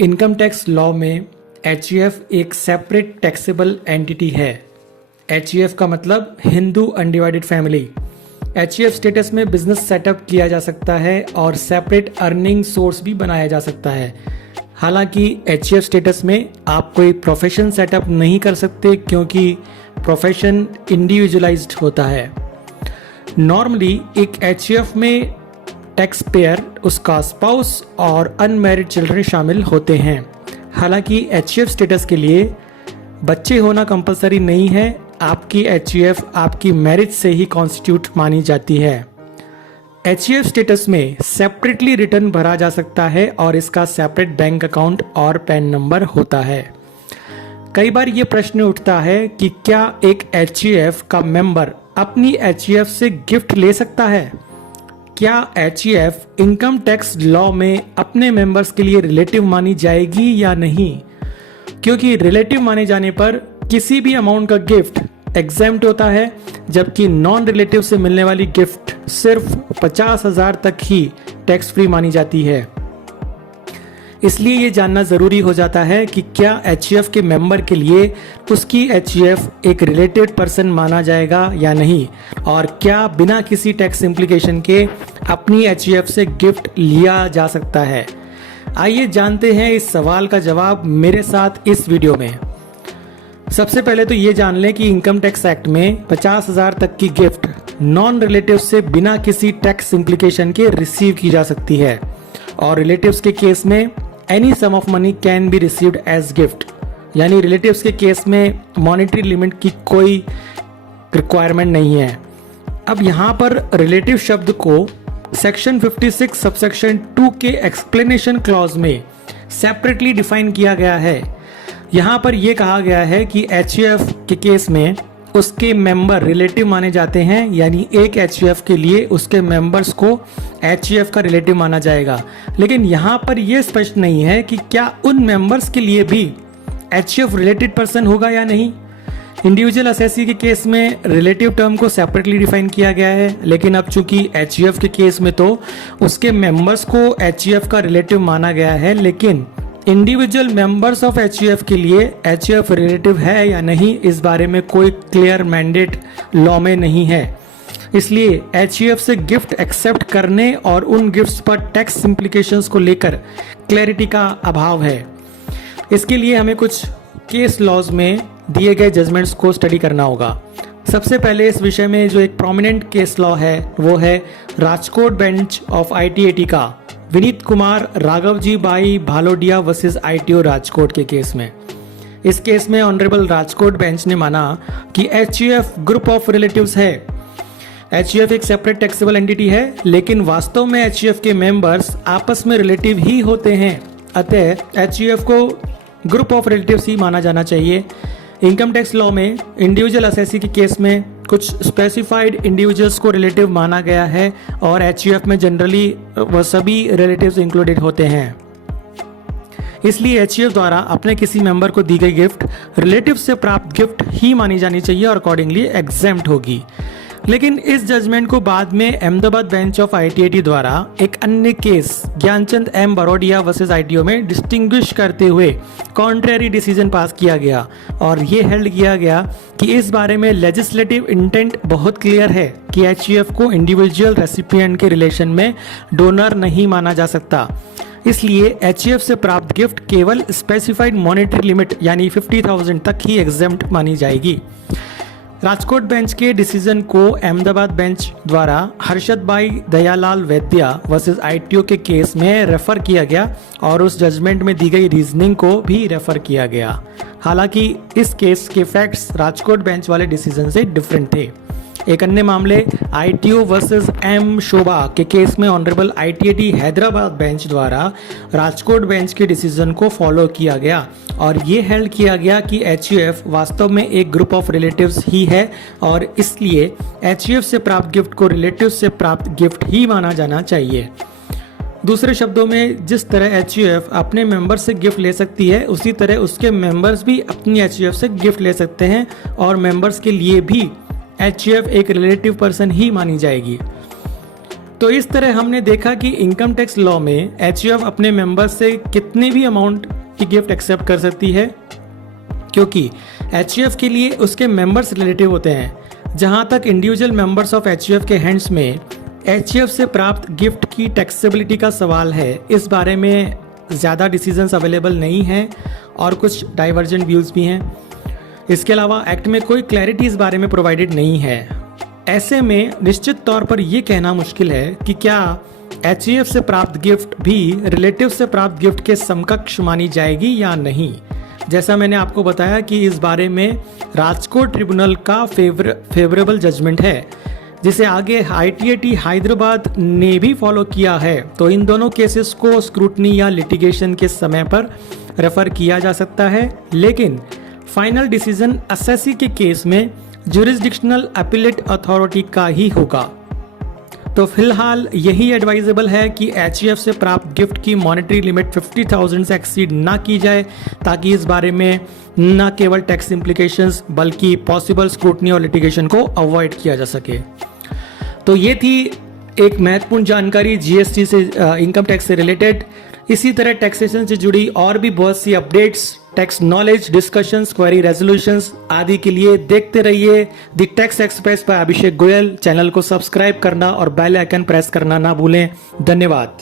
Income tax law में HUF एक separate taxable entity है। एचयूएफ का मतलब Hindu undivided family. HUF status में बिजनेस सेटअप किया जा सकता है और सेपरेट अर्निंग सोर्स भी बनाया जा सकता है। हालांकि एचयूएफ स्टेटस में आप कोई प्रोफेशन सेटअप नहीं कर सकते क्योंकि प्रोफेशन इंडिविजुअलाइज्ड होता है। नॉर्मली एक एचयूएफ में टैक्स पेयर, उसका स्पाउस और अनमैरिड चिल्ड्रन शामिल होते हैं। हालांकि एचयूएफ स्टेटस के लिए बच्चे होना कंपलसरी नहीं है। आपकी एचयूएफ आपकी मैरिज से ही कॉन्स्टिट्यूट मानी जाती है। एचयूएफ स्टेटस में सेपरेटली रिटर्न भरा जा सकता है और इसका सेपरेट बैंक अकाउंट और पैन नंबर होता है। कई बार ये प्रश्न उठता है कि क्या एक एचयूएफ का मेंबर अपनी एचयूएफ से गिफ्ट ले सकता है? क्या एचयूएफ इनकम टैक्स लॉ में अपने मेंबर्स के लिए रिलेटिव मानी जाएगी या नहीं? क्योंकि रिलेटिव माने जाने पर किसी भी अमाउंट का गिफ्ट एग्जेम्प्ट होता है, जबकि नॉन रिलेटिव से मिलने वाली गिफ्ट सिर्फ 50,000 तक ही टैक्स फ्री मानी जाती है। इसलिए ये जानना जरूरी हो जाता है कि क्या एचयूएफ के मेंबर के लिए उसकी एचयूएफ एक रिलेटेड पर्सन माना जाएगा या नहीं, और क्या बिना किसी टैक्स इम्प्लीकेशन के अपनी एचयूएफ से गिफ्ट लिया जा सकता है। आइए जानते हैं इस सवाल का जवाब मेरे साथ इस वीडियो में। सबसे पहले तो ये जान लें कि इनकम टैक्स एक्ट में 50,000 तक की गिफ्ट नॉन रिलेटिव से बिना किसी टैक्स इम्प्लीकेशन के रिसीव की जा सकती है, और रिलेटिव्स के केस में any sum of money can be received as gift. यानी रिलेटिव्स के केस में मॉनेटरी लिमिट की कोई रिक्वायरमेंट नहीं है। अब यहाँ पर रिलेटिव शब्द को सेक्शन 56 सबसेक्शन 2 के एक्सप्लेनेशन क्लॉज में सेपरेटली डिफाइन किया गया है। यहाँ पर यह कहा गया है कि एचयूएफ के केस में उसके मेंबर रिलेटिव माने जाते हैं, यानी एक एचयूएफ के लिए उसके मेंबर्स को एचयूएफ का रिलेटिव माना जाएगा। लेकिन यहाँ पर यह स्पष्ट नहीं है कि क्या उन मेंबर्स के लिए भी एचयूएफ रिलेटेड पर्सन होगा या नहीं। इंडिविजुअल असेसी के केस में रिलेटिव टर्म को सेपरेटली डिफाइन किया गया है, लेकिन अब चूंकि एचयूएफ के केस में तो उसके मेंबर्स को एचयूएफ का रिलेटिव माना गया है, लेकिन इंडिविजुअल मेंबर्स ऑफ एचयूएफ के लिए एचयूएफ रिलेटिव है या नहीं, इस बारे में कोई क्लियर मैंडेट लॉ में नहीं है। इसलिए एचयूएफ से गिफ्ट एक्सेप्ट करने और उन गिफ्ट्स पर टैक्स इम्प्लीकेशंस को लेकर क्लैरिटी का अभाव है। इसके लिए हमें कुछ केस लॉज में दिए गए जजमेंट्स को स्टडी करना होगा। सबसे पहले इस विषय में जो एक प्रोमिनेंट केस लॉ है वो है राजकोट बेंच ऑफ आईटीएटी का Vineet Kumar Raghav ji by भालोडिया versus ITO Rajkot के केस में। इस केस में ऑनरेबल राजकोट बेंच ने माना कि एचयूएफ ग्रुप ऑफ रिलेटिव्स है। एचयूएफ एक सेपरेट टैक्सेबल एंटिटी है, लेकिन वास्तव में एचयूएफ के मेंबर्स आपस में रिलेटिव ही होते हैं। अतः एचयूएफ को ग्रुप ऑफ रिलेटिव्स ही माना जाना चाहिए। इनकम टैक्स लॉ में इंडिविजुअल असेसी के केस में कुछ स्पेसिफाइड इंडिविजुअल्स को रिलेटिव माना गया है, और एचयूएफ में जनरली वह सभी रिलेटिव्स इंक्लूडेड होते हैं। इसलिए एचयूएफ द्वारा अपने किसी मेंबर को दी गई गिफ्ट रिलेटिव से प्राप्त गिफ्ट ही मानी जानी चाहिए और अकॉर्डिंगली एग्जेम्प्ट होगी। लेकिन इस जजमेंट को बाद में अहमदाबाद बेंच ऑफ आईटीएटी द्वारा एक अन्य case Gyanchand M Barodia versus ITO में डिस्टिंग्विश करते हुए कॉन्ट्रेरी डिसीजन पास किया गया, और ये हेल्ड किया गया कि इस बारे में लेजिस्लेटिव इंटेंट बहुत क्लियर है कि एचयूएफ को इंडिविजुअल रेसिपिएंट के रिलेशन में डोनर नहीं माना जा सकता। इसलिए एचयूएफ से प्राप्त गिफ्ट केवल स्पेसिफाइड मॉनेटरी लिमिट यानी 50,000 तक ही एग्जेम्प्ट मानी जाएगी। राजकोट बेंच के डिसीजन को अहमदाबाद बेंच द्वारा हर्षद भाई दयालाल वैद्या वर्सेस आईटीओ के केस में रेफर किया गया, और उस जजमेंट में दी गई रीजनिंग को भी रेफर किया गया। हालांकि इस केस के फैक्ट्स राजकोट बेंच वाले डिसीजन से डिफरेंट थे। एक अन्य मामले आईटीओ वर्सेस एम शोभा के केस में ऑनरेबल आईटीएटी हैदराबाद बेंच द्वारा राजकोट बेंच के डिसीजन को फॉलो किया गया, और ये हेल्ड किया गया कि एचयूएफ वास्तव में एक ग्रुप ऑफ रिलेटिव्स ही है, और इसलिए एचयूएफ से प्राप्त गिफ्ट को रिलेटिव से प्राप्त गिफ्ट ही माना जाना चाहिए। दूसरे शब्दों में, जिस तरह एचयूएफ अपने मेंबर से गिफ्ट ले सकती है, उसी तरह उसके मेंबर्स भी अपनी एचयूएफ से गिफ्ट ले सकते हैं, और मेंबर्स के लिए भी एचयूएफ एक रिलेटिव पर्सन ही मानी जाएगी। तो इस तरह हमने देखा कि इनकम टैक्स लॉ में एचयूएफ अपने मेंबर्स से कितनी भी अमाउंट की गिफ्ट एक्सेप्ट कर सकती है, क्योंकि एचयूएफ के लिए उसके मेंबर्स रिलेटिव होते हैं। जहां तक इंडिविजुअल मेंबर्स ऑफ एचयूएफ के हैंड्स में एचयूएफ से प्राप्त गिफ्ट की टैक्सेबिलिटी का सवाल है, इस बारे में ज़्यादा डिसीजंस अवेलेबल नहीं हैं और कुछ डाइवर्जेंट व्यूज़ भी हैं। इसके अलावा एक्ट में कोई क्लैरिटी इस बारे में प्रोवाइडेड नहीं है। ऐसे में निश्चित तौर पर यह कहना मुश्किल है कि क्या एचयूएफ से प्राप्त गिफ्ट भी रिलेटिव से प्राप्त गिफ्ट के समकक्ष मानी जाएगी या नहीं। जैसा मैंने आपको बताया कि इस बारे में राजकोट ट्रिब्यूनल का फेवरेबल जजमेंट है, जिसे आगे आईटीएटी हैदराबाद ने भी फॉलो किया है। तो इन दोनों केसेस को स्क्रूटनी या लिटिगेशन के समय पर रेफर किया जा सकता है, लेकिन फाइनल डिसीजन असेसी के केस में ज्यूरिसडिक्शनल अपीलेट अथॉरिटी का ही होगा। तो फिलहाल यही एडवाइजेबल है कि एचयूएफ से प्राप्त गिफ्ट की मॉनेटरी लिमिट 50,000 से एक्सीड ना की जाए, ताकि इस बारे में न केवल टैक्स इम्प्लीकेशंस बल्कि पॉसिबल स्क्रूटनी और लिटिगेशन को अवॉइड किया जा सके। तो ये थी एक महत्वपूर्ण जानकारी जीएसटी से, इनकम टैक्स से रिलेटेड। इसी तरह टैक्सेशन से जुड़ी और भी बहुत सी updates, tax knowledge, discussions, query resolutions आदि के लिए देखते रहिए the tax express by Abhishek Goyal. Channel को सब्सक्राइब करना और बेल आइकन प्रेस करना ना भूलें। धन्यवाद।